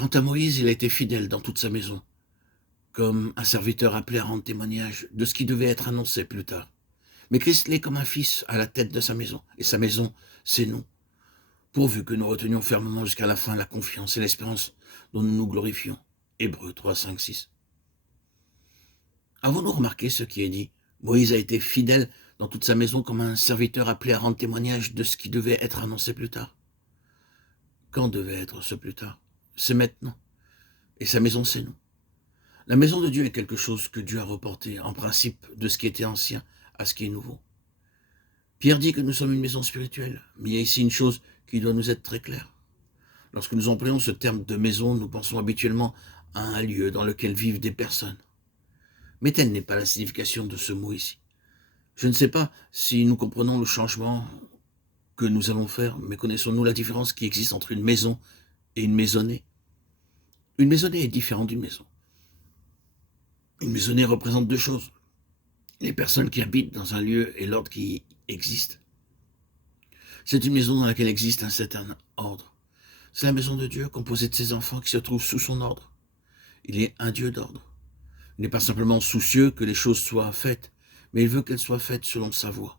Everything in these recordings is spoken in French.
Quant à Moïse, il a été fidèle dans toute sa maison, comme un serviteur appelé à rendre témoignage de ce qui devait être annoncé plus tard. Mais Christ l'est comme un fils à la tête de sa maison, et sa maison, c'est nous, pourvu que nous retenions fermement jusqu'à la fin la confiance et l'espérance dont nous nous glorifions. Hébreux 3, 5, 6. Avons-nous remarqué ce qui est dit? Moïse a été fidèle dans toute sa maison comme un serviteur appelé à rendre témoignage de ce qui devait être annoncé plus tard. Quand devait être ce plus tard? C'est maintenant. Et sa maison, c'est nous. La maison de Dieu est quelque chose que Dieu a reporté, en principe, de ce qui était ancien à ce qui est nouveau. Pierre dit que nous sommes une maison spirituelle, mais il y a ici une chose qui doit nous être très claire. Lorsque nous employons ce terme de maison, nous pensons habituellement à un lieu dans lequel vivent des personnes. Mais telle n'est pas la signification de ce mot ici. Je ne sais pas si nous comprenons le changement que nous allons faire, mais connaissons-nous la différence qui existe entre une maison et une maisonnée? Une maisonnée est différente d'une maison. Une maisonnée représente deux choses: les personnes qui habitent dans un lieu et l'ordre qui existe. C'est une maison dans laquelle existe un certain ordre. C'est la maison de Dieu, composée de ses enfants qui se trouvent sous son ordre. Il est un Dieu d'ordre. Il n'est pas simplement soucieux que les choses soient faites, mais il veut qu'elles soient faites selon sa voie.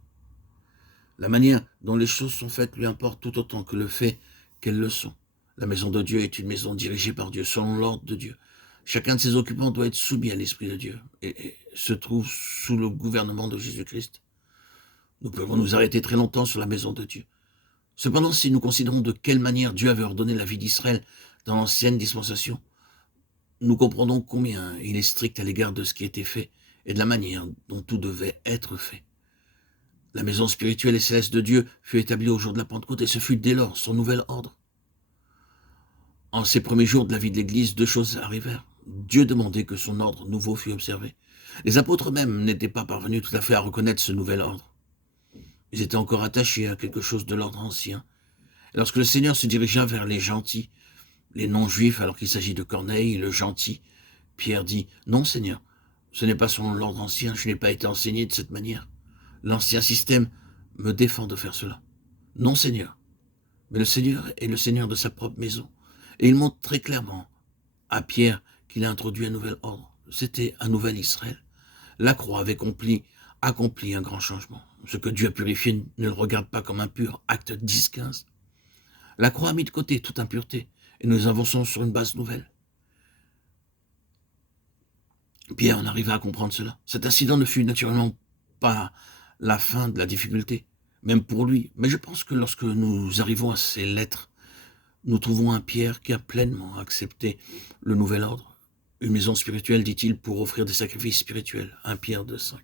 La manière dont les choses sont faites lui importe tout autant que le fait qu'elles le sont. La maison de Dieu est une maison dirigée par Dieu, selon l'ordre de Dieu. Chacun de ses occupants doit être soumis à l'Esprit de Dieu et se trouve sous le gouvernement de Jésus-Christ. Nous pouvons nous arrêter très longtemps sur la maison de Dieu. Cependant, si nous considérons de quelle manière Dieu avait ordonné la vie d'Israël dans l'ancienne dispensation, nous comprendrons combien il est strict à l'égard de ce qui était fait et de la manière dont tout devait être fait. La maison spirituelle et céleste de Dieu fut établie au jour de la Pentecôte et ce fut dès lors son nouvel ordre. En ces premiers jours de la vie de l'Église, deux choses arrivèrent. Dieu demandait que son ordre nouveau fût observé. Les apôtres eux-mêmes n'étaient pas parvenus tout à fait à reconnaître ce nouvel ordre. Ils étaient encore attachés à quelque chose de l'ordre ancien. Et lorsque le Seigneur se dirigea vers les gentils, les non-juifs, alors qu'il s'agit de Corneille, le gentil, Pierre dit « Non, Seigneur, ce n'est pas selon l'ordre ancien, je n'ai pas été enseigné de cette manière. L'ancien système me défend de faire cela. Non, Seigneur. Mais le Seigneur est le Seigneur de sa propre maison. Et il montre très clairement à Pierre qu'il a introduit un nouvel ordre. C'était un nouvel Israël. La croix avait accompli un grand changement. Ce que Dieu a purifié ne le regarde pas comme impur. Acte 10-15. La croix a mis de côté toute impureté et nous avançons sur une base nouvelle. Pierre en arriva à comprendre cela. Cet incident ne fut naturellement pas la fin de la difficulté, même pour lui. Mais je pense que lorsque nous arrivons à ces lettres, nous trouvons un Pierre qui a pleinement accepté le nouvel ordre. Une maison spirituelle, dit-il, pour offrir des sacrifices spirituels. 1 Pierre 2,5.